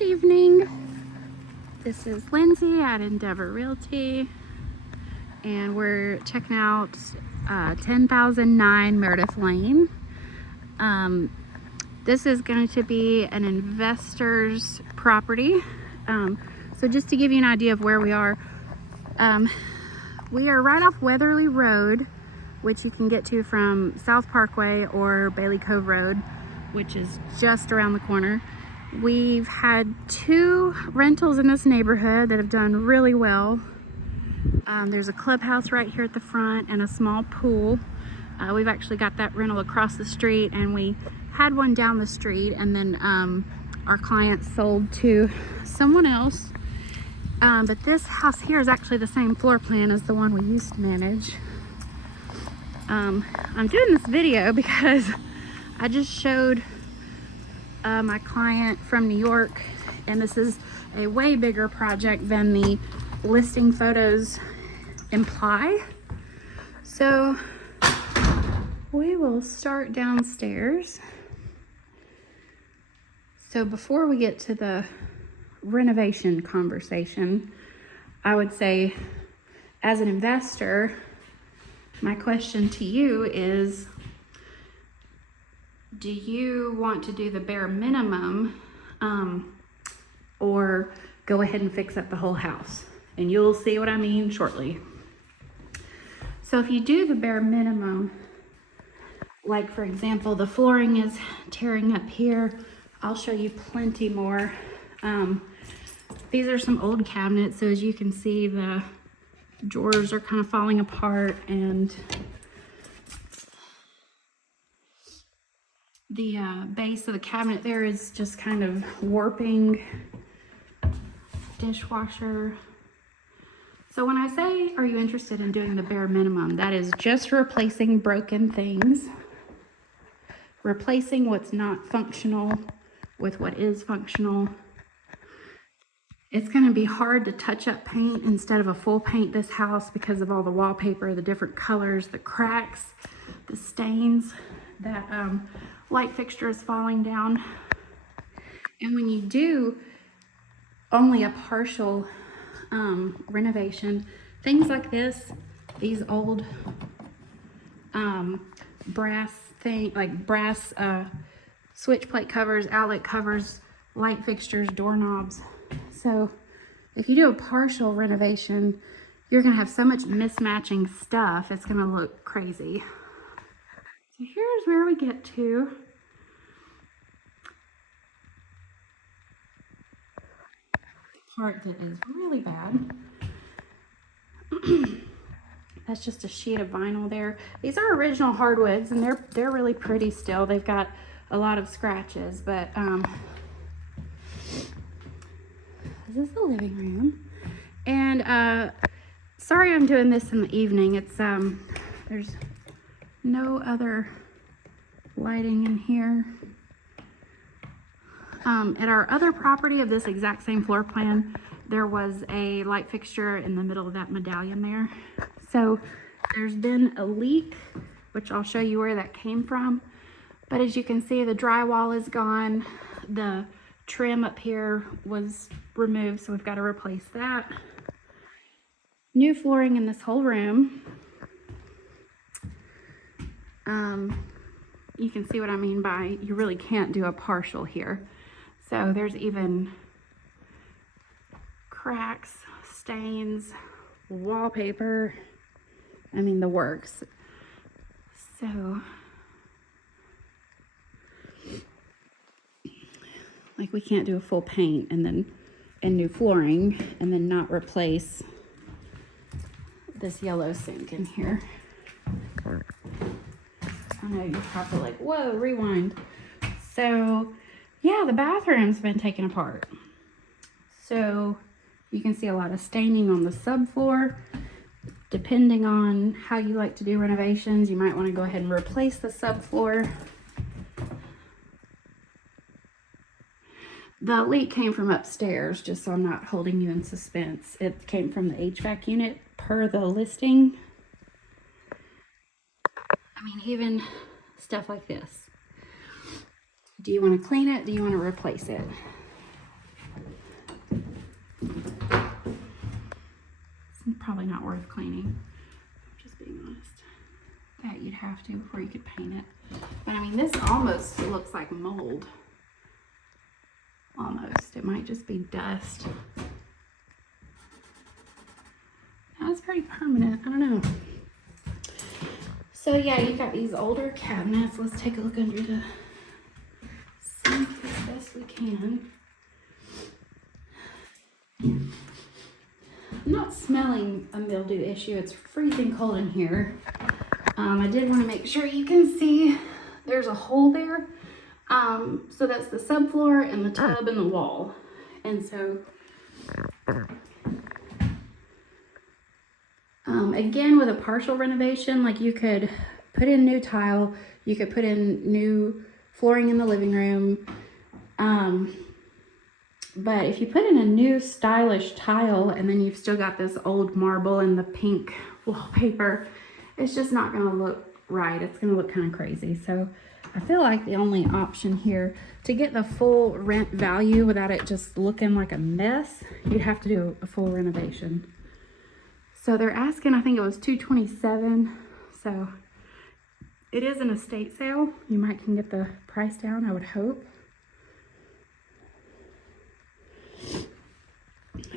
Good evening. This is Lindsay at Endeavor Realty, and we're checking out 10,009 Meredith Lane. This is going to be an investor's property. So just to give you an idea of where we are right off Weatherly Road, which you can get to from South Parkway or Bailey Cove Road, which is just around the corner. We've had 2 rentals in this neighborhood that have done really well. There's a clubhouse right here at the front and a small pool. We've actually got that rental across the street, and we had one down the street, and then our client sold to someone else. But this house here is actually the same floor plan as the one we used to manage. I'm doing this video because I just showed my client from New York, and this is a way bigger project than the listing photos imply. So we will start downstairs. So before we get to the renovation conversation, I would say, as an investor, my question to you is, do you want to do the bare minimum or go ahead and fix up the whole house? And you'll see what I mean shortly. So if you do the bare minimum, like for example, the flooring is tearing up here, I'll show you plenty more. These are some old cabinets, so as you can see, the drawers are kind of falling apart, and the base of the cabinet there is just kind of warping. Dishwasher. So when I say, are you interested in doing the bare minimum, that is just replacing broken things, replacing what's not functional with what is functional. It's going to be hard to touch up paint instead of a full paint this house because of all the wallpaper, the different colors, the cracks, the stains, that light fixture is falling down. And when you do only a partial renovation, things like this, these old brass switch plate covers, outlet covers, light fixtures, doorknobs. So if you do a partial renovation, you're gonna have so much mismatching stuff, it's gonna look crazy. So here's where we get to. Part that is really bad. That's just a sheet of vinyl there. These are original hardwoods, and they're really pretty still. They've got a lot of scratches, but this is the living room. And sorry I'm doing this in the evening. It's there's no other lighting in here. At our other property of this exact same floor plan, there was a light fixture in the middle of that medallion there. So there's been a leak, which I'll show you where that came from. But as you can see, the drywall is gone. The trim up here was removed, so we've got to replace that. New flooring in this whole room. You can see what I mean by you really can't do a partial here. So there's even cracks, stains, wallpaper, I mean the works. So like we can't do a full paint and new flooring and then not replace this yellow sink in here. I know you're probably like, whoa, rewind. So yeah, the bathroom's been taken apart. So you can see a lot of staining on the subfloor. Depending on how you like to do renovations, you might want to go ahead and replace the subfloor. The leak came from upstairs, just so I'm not holding you in suspense. It came from the HVAC unit per the listing. I mean, even stuff like this. Do you want to clean it? Do you want to replace it? probably not worth cleaning. Just being honest. That you'd have to before you could paint it. But I mean, this almost looks like mold. Almost. It might just be dust. That's pretty permanent. I don't know. So yeah, you've got these older cabinets. Let's take a look under the sink as best we can. I'm not smelling a mildew issue. It's freezing cold in here. I did want to make sure you can see there's a hole there. So that's the subfloor and the tub and the wall. And so, again, with a partial renovation, like you could put in new tile, you could put in new flooring in the living room. But if you put in a new stylish tile and then you've still got this old marble and the pink wallpaper, it's just not going to look right. It's going to look kind of crazy. So I feel like the only option here to get the full rent value without it just looking like a mess, you'd have to do a full renovation. So they're asking, I think it was $227. So it is an estate sale. You might can get the price down, I would hope.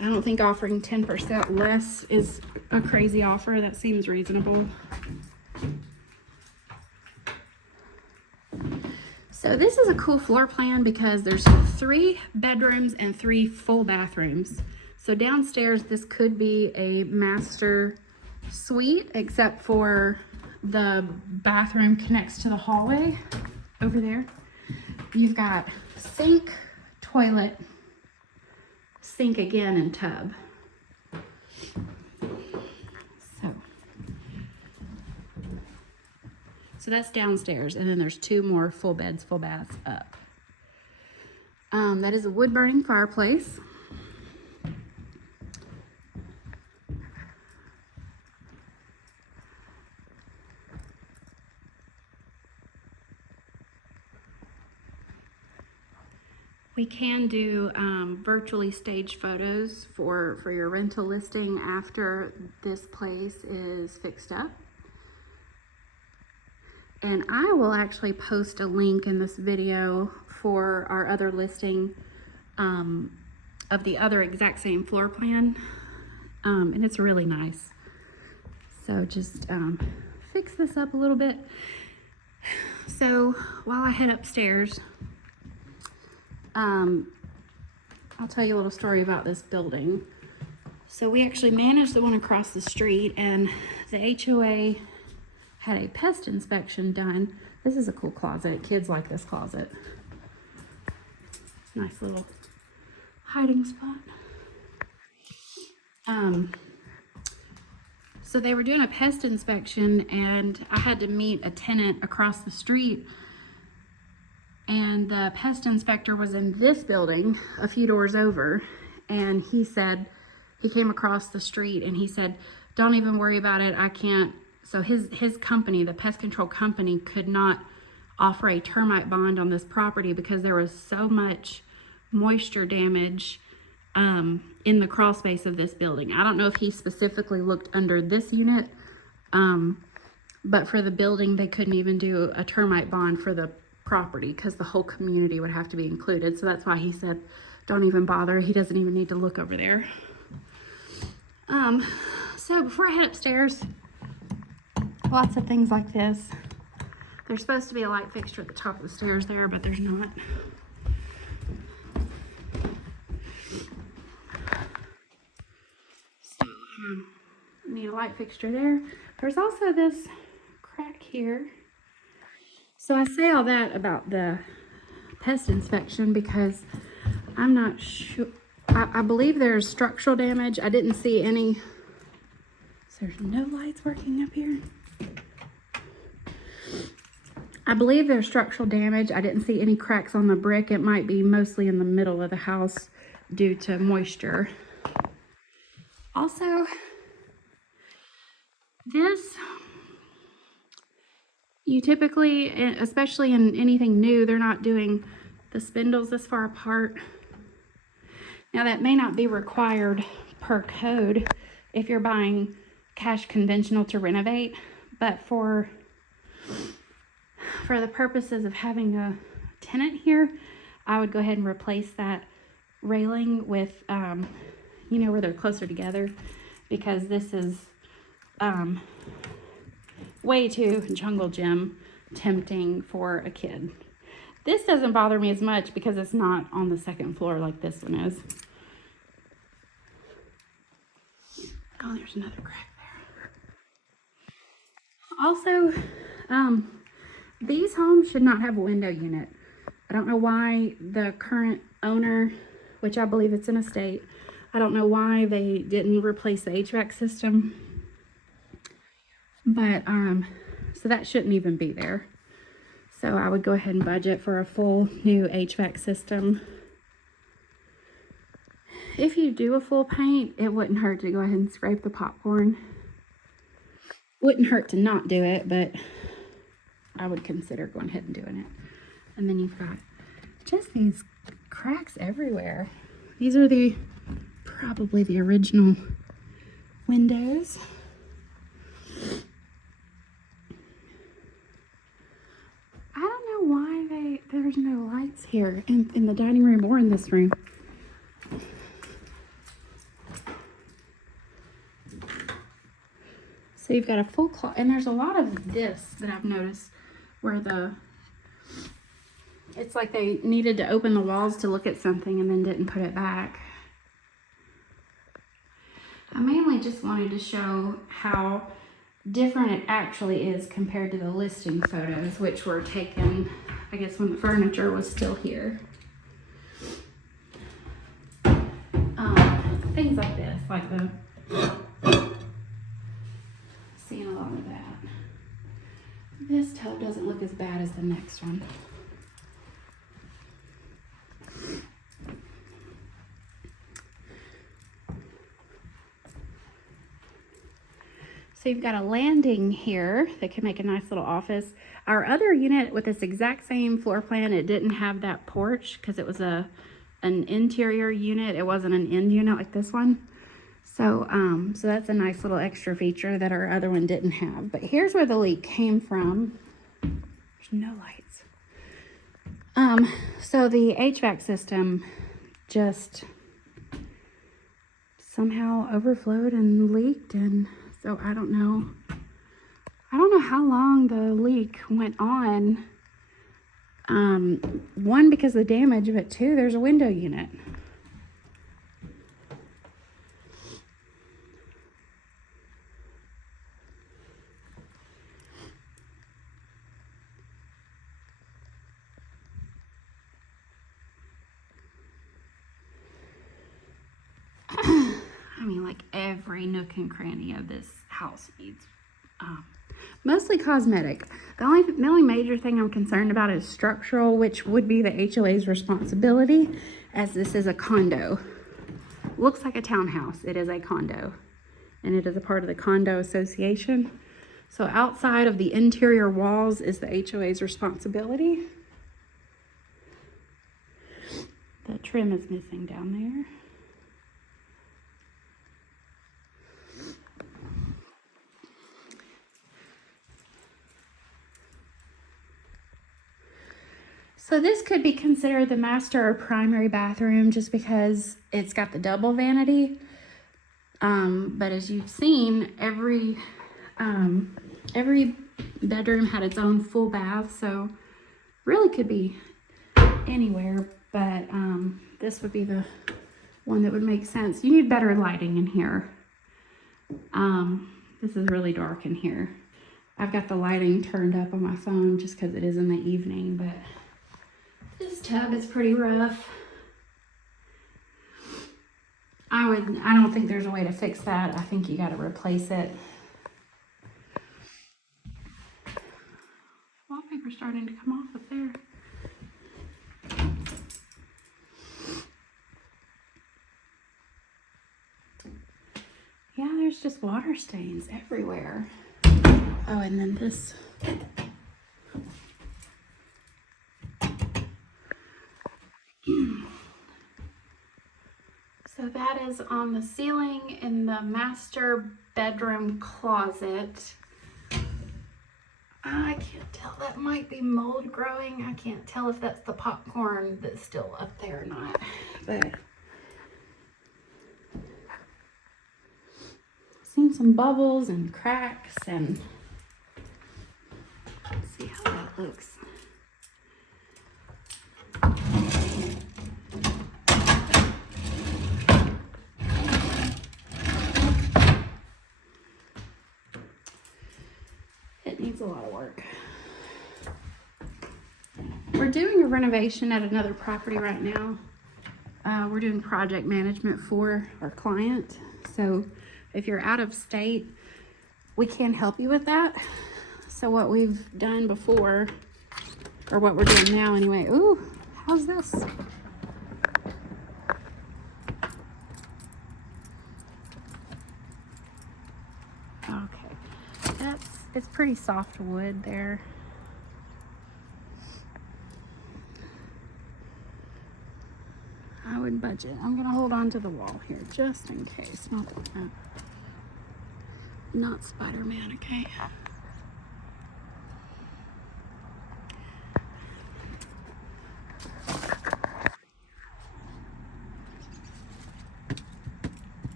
I don't think offering 10% less is a crazy offer. That seems reasonable. So this is a cool floor plan because there's 3 bedrooms and 3 full bathrooms. So downstairs, this could be a master suite, except for the bathroom connects to the hallway over there. You've got sink, toilet, sink again, and tub. So that's downstairs, and then there's 2 more full beds, full baths up. That is a wood burning fireplace. We can do virtually staged photos for your rental listing after this place is fixed up. And I will actually post a link in this video for our other listing of the other exact same floor plan. And it's really nice. So just fix this up a little bit. So while I head upstairs, I'll tell you a little story about this building. So we actually managed the one across the street, and the HOA had a pest inspection done. This is a cool closet. Kids like this closet. Nice little hiding spot. So they were doing a pest inspection, and I had to meet a tenant across the street, and the pest inspector was in this building a few doors over, and he said, he came across the street and he said, don't even worry about it. I can't. So his company, the pest control company, could not offer a termite bond on this property because there was so much moisture damage in the crawl space of this building. I don't know if he specifically looked under this unit, but for the building, they couldn't even do a termite bond for the property because the whole community would have to be included. So that's why he said, don't even bother. He doesn't even need to look over there. So before I head upstairs, lots of things like this. There's supposed to be a light fixture at the top of the stairs there, but there's not. So, need a light fixture there. There's also this crack here. So I say all that about the pest inspection because I'm not sure. I believe there's structural damage. I didn't see any. So there's no lights working up here. I believe there's structural damage. I didn't see any cracks on the brick. It might be mostly in the middle of the house due to moisture. Also, this, you typically, especially in anything new, they're not doing the spindles this far apart. Now that may not be required per code, if you're buying cash conventional to renovate. But for the purposes of having a tenant here, I would go ahead and replace that railing with, you know, where they're closer together, because this is way too jungle gym tempting for a kid. This doesn't bother me as much because it's not on the second floor like this one is. Oh, there's another crack there. Also, these homes should not have a window unit. I don't know why the current owner, which I believe it's an estate, I don't know why they didn't replace the HVAC system. But, so that shouldn't even be there. So I would go ahead and budget for a full new HVAC system. If you do a full paint, it wouldn't hurt to go ahead and scrape the popcorn. Wouldn't hurt to not do it, but I would consider going ahead and doing it. And then you've got just these cracks everywhere. These are probably the original windows. I don't know why there's no lights here in the dining room or in this room. So you've got a full closet, and there's a lot of this that I've noticed where it's like they needed to open the walls to look at something and then didn't put it back. I mainly just wanted to show how different it actually is compared to the listing photos, which were taken, I guess, when the furniture was still here. Things like this, like seeing a lot of that. This tub doesn't look as bad as the next one. So you've got a landing here that can make a nice little office. Our other unit with this exact same floor plan, it didn't have that porch because it was an interior unit. It wasn't an end unit like this one. So, so that's a nice little extra feature that our other one didn't have. But here's where the leak came from. There's no lights. So the HVAC system just somehow overflowed and leaked, and so I don't know how long the leak went on. One, because of the damage, but two, there's a window unit. I mean, like every nook and cranny of this house needs mostly cosmetic. The only major thing I'm concerned about is structural, which would be the HOA's responsibility, as this is a condo. Looks like a townhouse. It is a condo, and it is a part of the condo association. So outside of the interior walls is the HOA's responsibility. The trim is missing down there. So this could be considered the master or primary bathroom just because it's got the double vanity. But as you've seen, every bedroom had its own full bath, so really could be anywhere, but this would be the one that would make sense. You need better lighting in here. This is really dark in here. I've got the lighting turned up on my phone just because it is in the evening, but this tub is pretty rough. I don't think there's a way to fix that. I think you got to replace it. Wallpaper's starting to come off up there. Yeah, there's just water stains everywhere. Oh, and then this. So So that is on the ceiling in the master bedroom closet. I can't tell, that might be mold growing. I can't tell if that's the popcorn that's still up there or not, but seen some bubbles and cracks, and let's see how that looks. It needs a lot of work. We're doing a renovation at another property right now. We're doing project management for our client. So if you're out of state, we can help you with that. So what we've done before, or what we're doing now anyway. Ooh, how's this? Okay, it's pretty soft wood there. I would budget. I'm gonna hold on to the wall here just in case. Not Spider-Man, okay?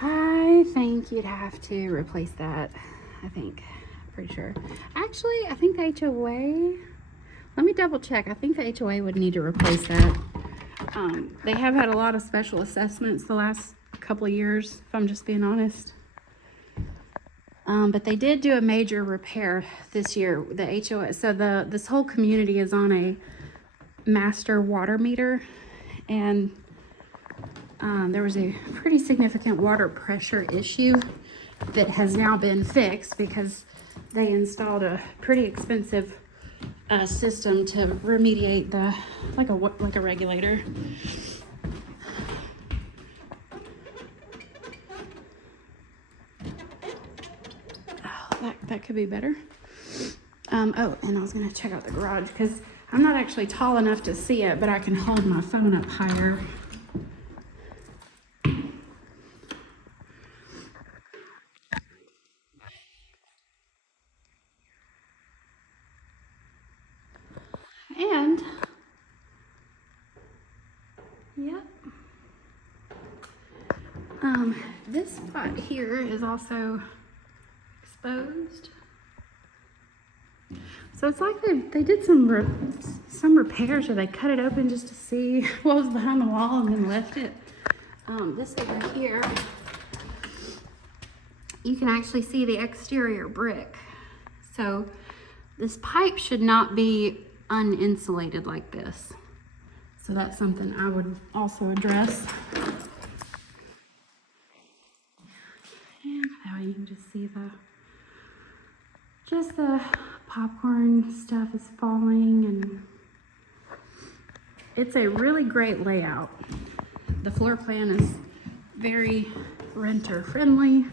I think you'd have to replace that. Pretty sure. Actually, I think the HOA, let me double check. I think the HOA would need to replace that. They have had a lot of special assessments the last couple of years, if I'm just being honest. But they did do a major repair this year, the HOA. So this whole community is on a master water meter, and there was a pretty significant water pressure issue that has now been fixed because they installed a pretty expensive system to remediate the like a regulator. Oh, that could be better. Oh, and I was gonna check out the garage because I'm not actually tall enough to see it, but I can hold my phone up higher. And yep. This spot here is also exposed. So it's like they did some repairs, or they cut it open just to see what was behind the wall and then left it. This over here, you can actually see the exterior brick. So this pipe should not be uninsulated like this. So that's something I would also address. And now you can just see the popcorn stuff is falling, and it's a really great layout. The floor plan is very renter friendly.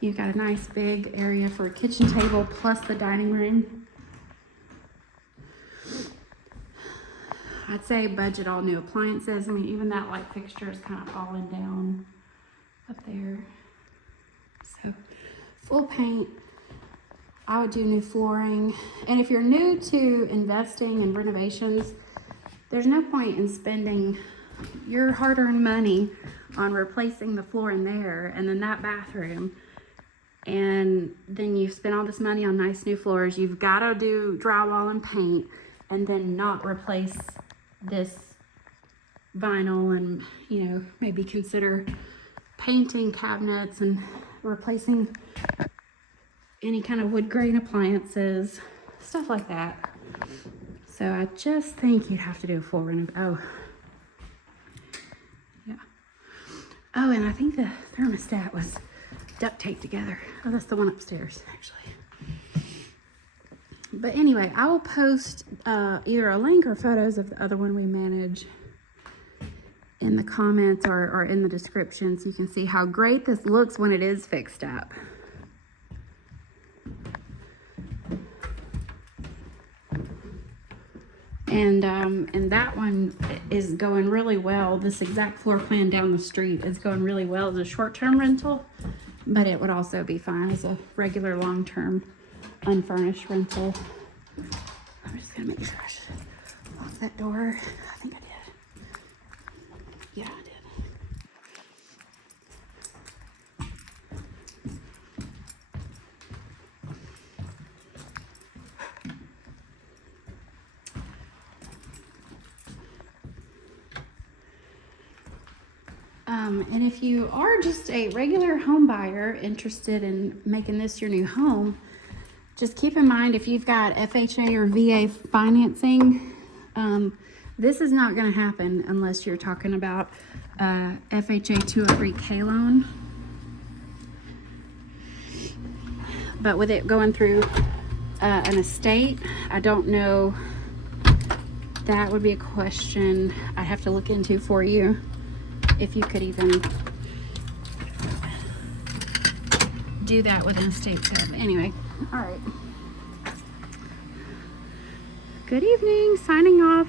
You've got a nice big area for a kitchen table plus the dining room. I'd say budget all new appliances. I mean, even that light fixture is kind of falling down up there. So full paint. I would do new flooring. And if you're new to investing in renovations, there's no point in spending your hard-earned money on replacing the floor in there and then that bathroom. And then you spend all this money on nice new floors. You've got to do drywall and paint and then not replace this vinyl, and maybe consider painting cabinets and replacing any kind of wood grain appliances, stuff like that. So I just think you'd have to do a full renovation. Oh, yeah. Oh, and I think the thermostat was duct taped together. Oh, that's the one upstairs, actually. But anyway, I will post either a link or photos of the other one we manage in the comments or in the description, so you can see how great this looks when it is fixed up. And that one is going really well. This exact floor plan down the street is going really well as a short-term rental, but it would also be fine as a regular long-term unfurnished rental. I'm just gonna make sure I lock that door. I think I did. Yeah, I did. And if you are just a regular home buyer interested in making this your new home, just keep in mind if you've got FHA or VA financing, this is not going to happen unless you're talking about FHA 203K loan. But with it going through an estate, I don't know. That would be a question I'd have to look into for you, if you could even do that with an estate sale. Anyway, all right. Good evening, signing off.